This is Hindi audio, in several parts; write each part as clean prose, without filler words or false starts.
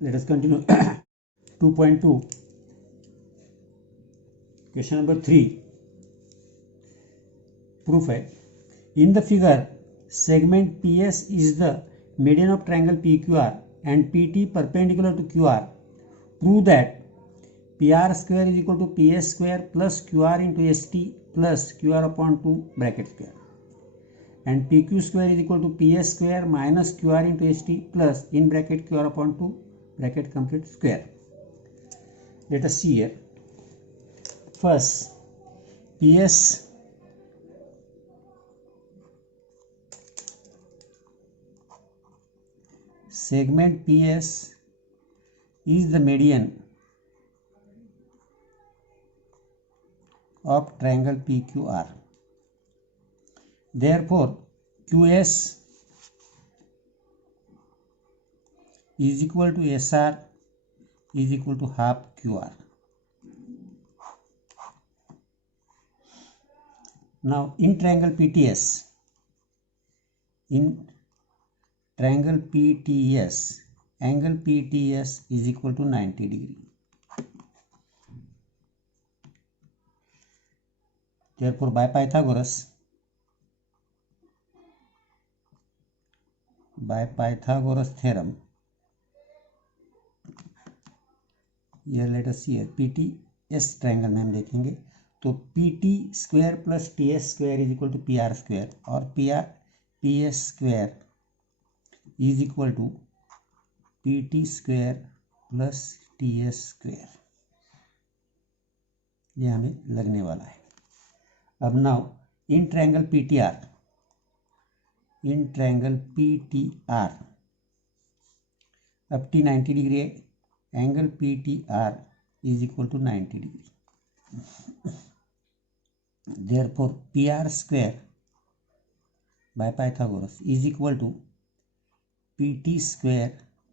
Let us continue. 2.2 question number 3 proof है. In the figure, segment PS is the median of triangle PQR and PT perpendicular to QR. Prove that PR square is equal to PS square plus QR into ST plus QR upon 2 bracket square, and PQ square is equal to PS square minus QR into ST plus in bracket QR upon 2 bracket complete square. Let us see here. First, PS segment PS is the median of triangle PQR. Therefore, QS is equal to SR is equal to half QR. Now, in triangle PTS, angle PTS is equal to 90 degree. Therefore, by Pythagoras theorem, here let us see here PTS triangle में हम देखेंगे तो PT square plus TS square is equal to PR square और PS square is equal to PT square plus TS square. ये हमें लगने वाला है. अब नाउ इन ट्रायंगल PTR अब T 90 डिग्री है. Angle PTR is equal to 90 degree. Therefore, PR square by Pythagoras is equal to PT square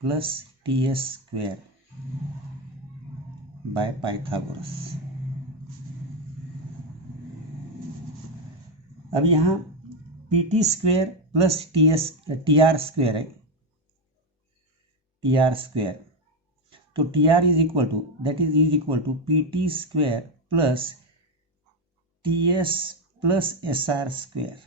plus TS square by Pythagoras. अब यहाँ PT square plus TR square है. TR square तो TR is equal to PT square plus TS plus SR square.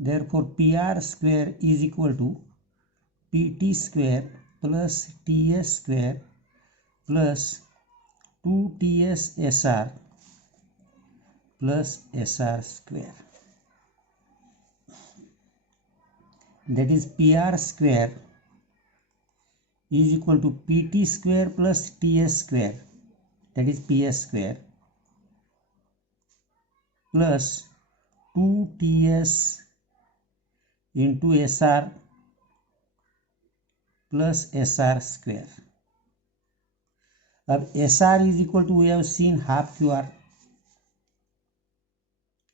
Therefore, PR square is equal to PT square plus TS square plus 2TS SR plus SR square. That is PR square is equal to PT square plus TS square, that is PS square, plus 2TS into SR plus SR square. अब SR is equal to, we have seen half QR,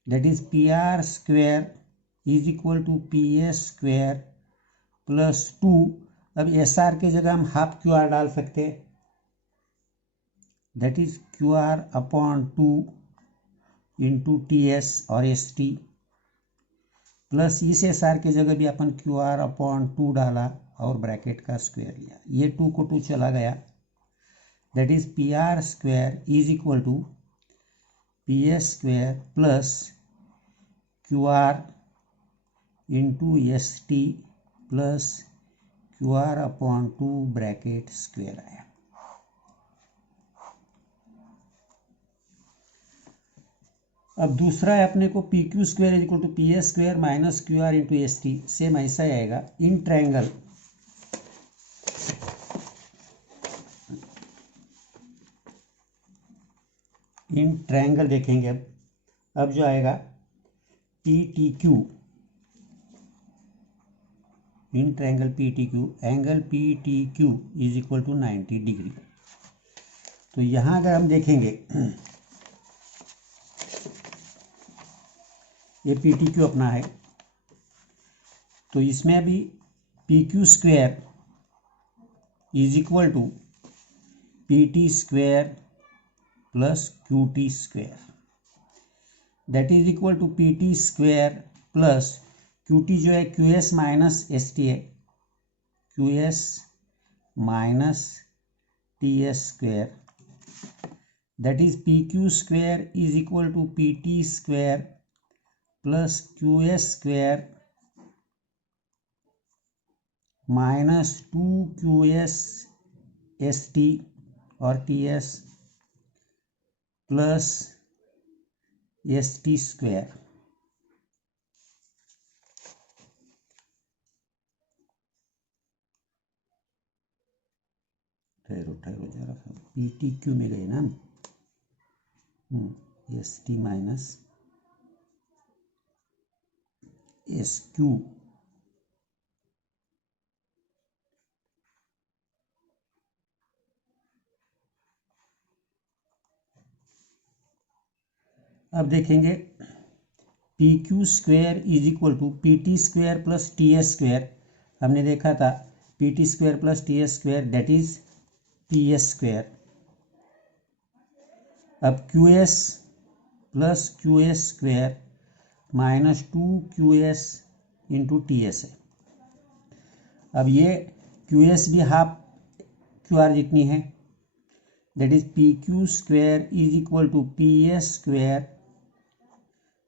that is PR square is equal to PS square plus 2. अब SR के जगह हम हाफ QR डाल सकते हैं, that is QR upon 2 into TS और ST प्लस इस SR के जगह भी अपन QR अपॉन 2 डाला और ब्रैकेट का स्क्वायर लिया. ये 2 को 2 चला गया, that is PR square is equal to PS square plus QR into ST plus QR upon 2 bracket square आया. अब दूसरा है अपने को PQ square is equal to PS square minus QR into ST. Same ऐसा ही आएगा. इन ट्रायंगल देखेंगे. अब जो आएगा PTQ in triangle PTQ, angle PTQ is equal to 90 degree. तो यहां अगर हम देखेंगे ये PTQ अपना है, तो इसमें भी PQ square is equal to PT square plus QT square, that is equal to PT square plus QT जो है QS माइनस ST है, Q S minus T S square, that is P Q square is equal to P T square plus Q S square minus two Q S T और T S plus S T square. ठहरो जरा, पी टी क्यू में गए ना, S T minus S Q, अब देखेंगे P Q square is equal to P T square plus T S square. हमने देखा था P T square plus T S square that is T S square. अब Q S plus Q S square minus two Q S into T S है। अब ये क्यू एस भी हाफ क्यू आर जितनी है, that is P Q square is equal to P S square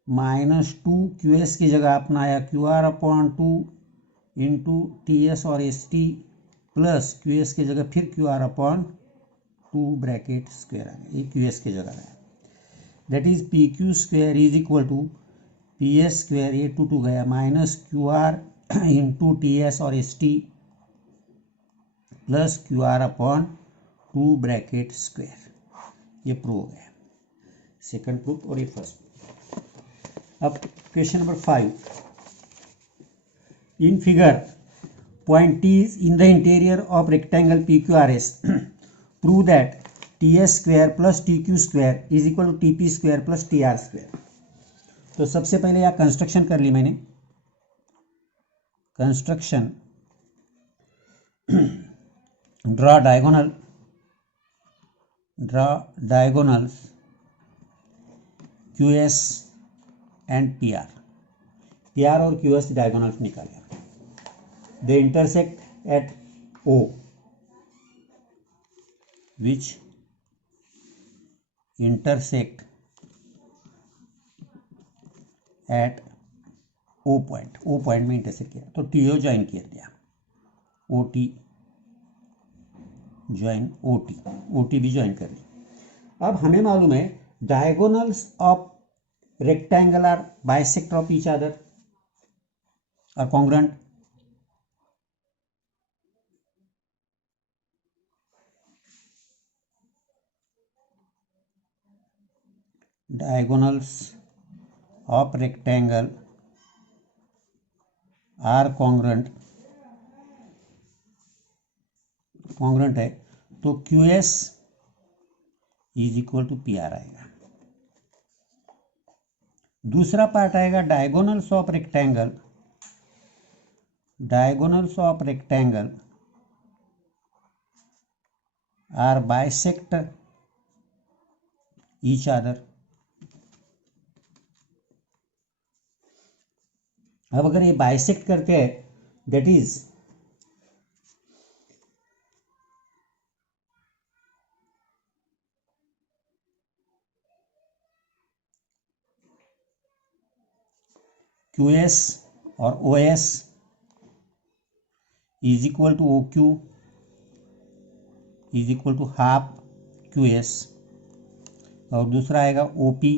minus two Q S की जगह अपना आया Q R upon two into T S और S T plus Q S की जगह फिर Q R upon two bracket square आ गया, ये क्यू एस की जगह है। That is P Q square is equal to P S square, ये टू गया, minus Q R into T S और S T plus Q R upon two bracket square. ये प्रूव हो गया, सेकंड प्रूफ और ये फर्स्ट प्रूफ। अब question number 5, in figure point T is in the interior of rectangle P Q R S, prove that T S square plus T Q square is equal to T P square plus T R square. तो सबसे पहले यह कंस्ट्रक्शन कर ली मैंने, construction draw diagonals Q S and P R और क्यू एस डायगोनल्स निकाले, they intersect at O which intersect at O point में इंटरसेक्ट किया तो टी ओ ज्वाइन किया दिया, O T join O T भी ज्वाइन कर ली। अब हमें मालूम है diagonals of rectangle are bisect of each other or congruent. Diagonals of rectangle are congruent है तो Q S is equal to P R आएगा। दूसरा पार्ट आएगा diagonals of rectangle are bisect each other. अब अगर ये बाइसेक्ट करते हैं दैट इज क्यू एस और O S is equal to O Q is equal to half Q S, और दूसरा आएगा O P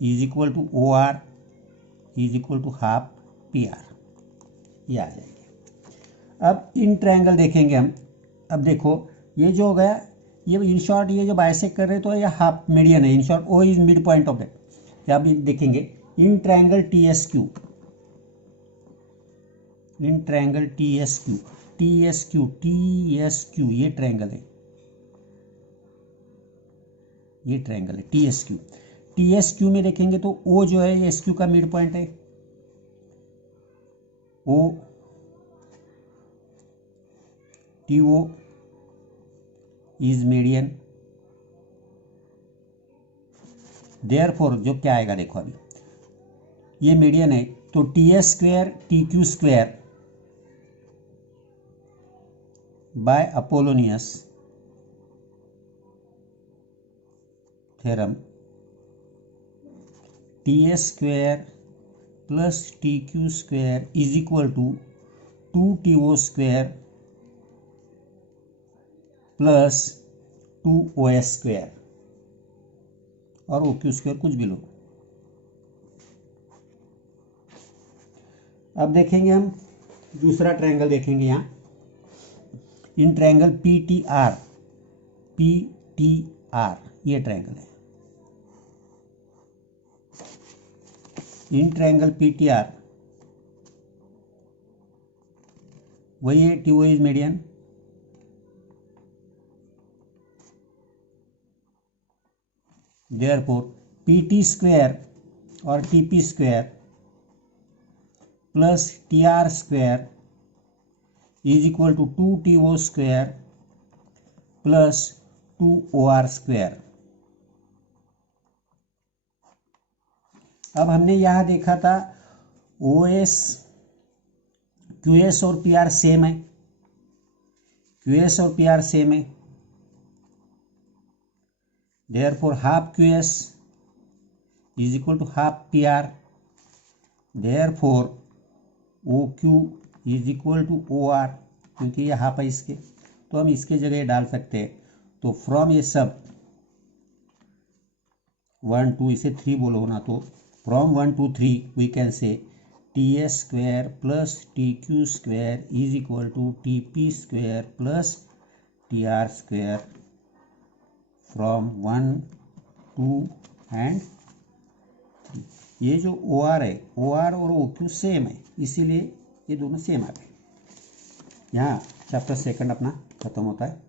is equal to O R is equal to half P R, ये आ जाएगी। अब इन ट्रायंगल देखेंगे हम। अब देखो ये जो हो गया, ये इन शॉर्ट ये जो बाइसेक्ट कर रहे हैं तो ये हाफ मीडियन है, in short O is mid point of that. अब देखेंगे in triangle T S Q, in triangle T S Q ये ट्रायंगल है, ये ट्रायंगल है टी एस क्यू में देखेंगे तो ओ जो है ये एस क्यू का मिड पॉइंट है, O T O is median. Therefore जो क्या आएगा देखो, अभी ये मीडियन है तो T S square T Q square by Apollonius theorem, ts square plus tq square is equal to 2to square plus 2os square और OQ स्क्वायर कुछ भी लो। अब देखेंगे हम दूसरा ट्रायंगल देखेंगे यहाँ इन ट्रायंगल PTR ये ट्रायंगल है। इन ट्रायंगल PTR वही है, TO is median, therefore PT square और TP square plus TR square is equal to 2TO square plus 2OR square. अब हमने यहां देखा था OS QS और PR सेम है, QS और PR सेम है, therefore half QS is equal to half PR, therefore OQ is equal to OR, क्योंकि ये हाफ है इसके, तो हम इसके जगह डाल सकते हैं। तो फ्रॉम ये सब 1 2 इसे 3 बोलो ना, तो from 1 2 3 we can say TS square plus TQ square is equal to TP square plus TR square from 1 2 and 3। ये जो OR है, OR और OQ सेम है, इसीलिए ये दोनों सेम आ गए। यहाँ चैप्टर सेकंड अपना खत्म होता है।